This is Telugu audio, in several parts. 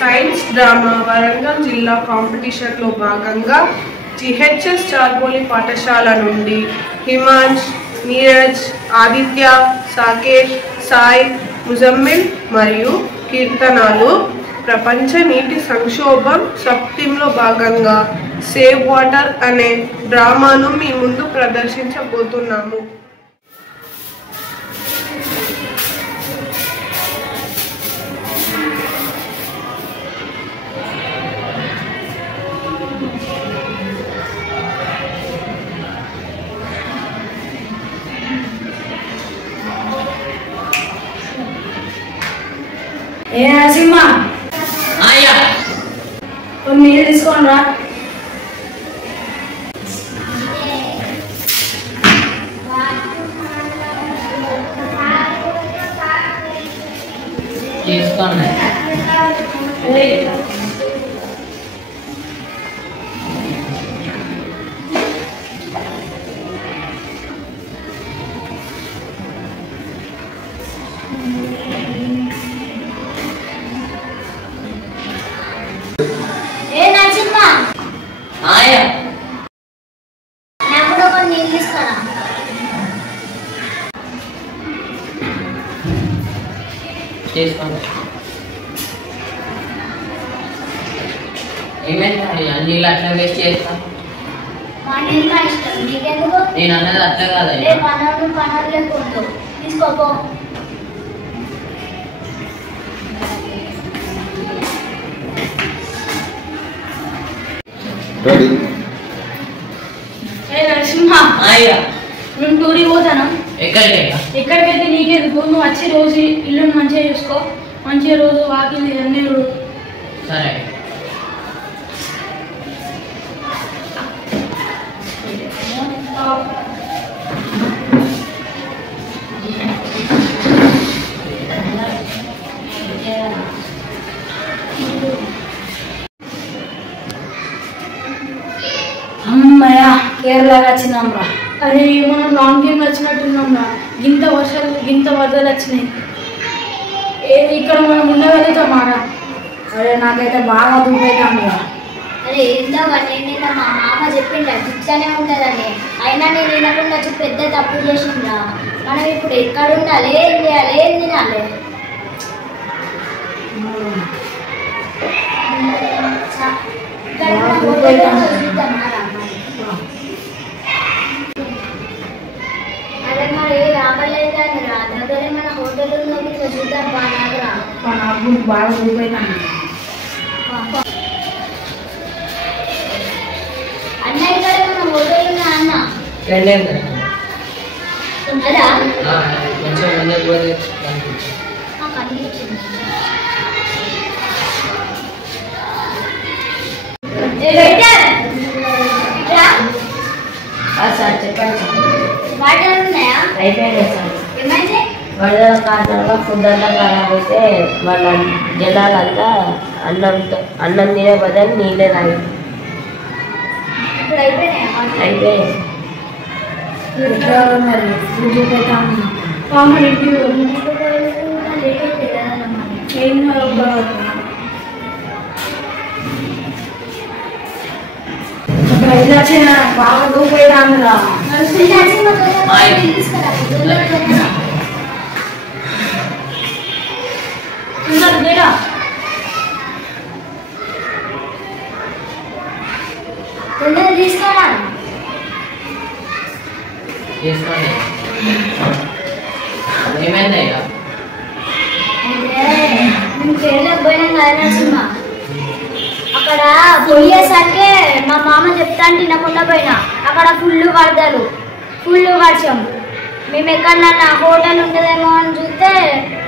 సైన్స్ డ్రామా వరంగల్ జిల్లా కాంపిటీషన్లో భాగంగా GHS చార్బోలి పాఠశాల నుండి హిమాంష్, నీరజ్, ఆదిత్య, సాకేష్, సాయి, ముజమ్మిల్ మరియు కీర్తనాలు ప్రపంచ నీటి సంక్షోభం సబ్-థీమ్లో భాగంగా సేవ్ వాటర్ అనే డ్రామాను మీ ముందు ప్రదర్శించబోతున్నాము. ఏ నరసింహ అయ్యా కొన్ని నీళ్ళు తీసుకొని రా. తీసుకోండి. ఏ నరసింహ అయ్యా నాకు కూడా కొన్ని నీళ్ళు తీసుకురా. తీసుకోండి. ఏమైంది అయ్యా నీళ్ళు అట్లా వేస్ట్ చేస్తాను? మా నీళ్ళు ఇష్టం నీకెందుకు? నేను అన్నది అట్లా కాదయ్యా. పనులు లేకుండా తీసుకోపో. ఏ నరసింహ అయ్యా మేము టూర్కి పోతాను. ఎక్కడికయ్యా? ఎక్కడికైతే నీకెందుకు, నువ్వు వచ్చే రోజు ఇల్లుని మంచిగా చూసుకో. మంచిగా రోజు వాకింగ్ అన్నీ సరే. అమ్మయ్య కేరళకి వచ్చినాం రా. అరే మనం లాంగ్ టైం వచ్చినట్టున్నాం రా. గింత వర్షాలు గింత వరదలు వచ్చినాయి. ఇక్కడ మనం ఉండగలుగుతామా రా? అరే నాకైతే బాగా దూపైతాం రా. అరే ఏందో నేను మా మామ చెప్పిండ ఇట్లానే ఉంటుందని, అయినా నేను వినకుండా పెద్ద తప్పు చేసిండ్రా. మనం ఇప్పుడు ఎక్కడ ఉండాలి, ఏం చేయాలి, ఏం తినాలి? అరే మరి రావలేదు కానీ రా, దగ్గర మన హోటల్ ఉన్నప్పుడు చూద్దాం బాగా. నాకు బాగా దూపైతాం. అన్న ఇక్కడ మన హోటల్ ఉన్నా అన్న ఉంటుందా? కొంచెం ముందుకు పోతే కనిపించింది. సార్ చెప్పండి సార్. వాటర్ ఉన్నాయా? అయిపోయింది సార్. ఏమైంది? వరదల కారణంగా ఫుడ్ అంతా ఖరాబ్ అయితే వాళ్ళ జనాలంతా అన్నం తినే బదులు నీళ్ళే తాగి ఇప్పుడు అయిపోయినాయా? అయిపోయింది. మరి ఫుడ్ దూపైతాం. బాగా దూపైతాం రా. తీసుకోరా. తీసుకోండి. ఏమైందయ్యా? మేము కేరళకు పోయినాం కదా నరసింహ, అక్కడ పోయేసరికి మా మామ చెప్తా అంటే వినకుండా పోయినా. అక్కడ ఫుల్ వరదలు, ఫుల్ వర్షం. మేము ఎక్కడన్నా హోటల్ ఉంటుందేమో అని చూస్తే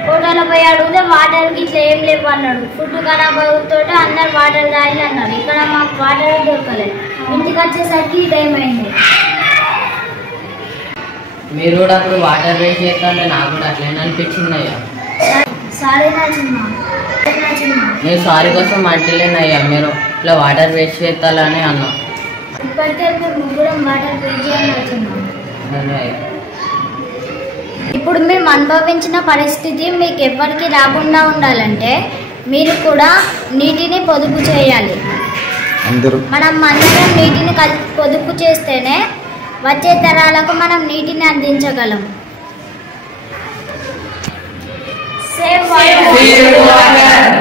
హోటల్లో పోయి అడిగితే వాటర్కి ఇట్లా ఏం లేవు అన్నాడు. ఫుడ్ ఖరాబ్ అవుతుంటే అందరు వాటర్ తాగి అన్నారు. ఇక్కడ మాకు వాటర్ దొరకలేదు. ఇంటికి వచ్చేసరికి టైం అయింది. మీరు కూడా అప్పుడు వాటర్ వేస్ట్ చేస్తుంటే నాకు కూడా అట్లనే అనిపించింది అయ్యా. సారీ నరసింహ. నేను సారీ కోసం అంటలేనయ్యా, మీరు ఇట్లా వాటర్ వేస్ట్ చేస్తాలని అన్నా. ఇప్పటికే మేము ముగ్గురం వాటర్ వేస్ట్ చేయాలనుకున్నాం. ఇప్పుడు మేము అనుభవించిన పరిస్థితి మీకు ఎవ్వరికి రాకుండా ఉండాలంటే మీరు కూడా నీటిని పొదుపు చేయాలి. మనం అందరం నీటిని పొదుపు చేస్తేనే వచ్చే తరాలకు మనం నీటిని అందించగలం. Save water.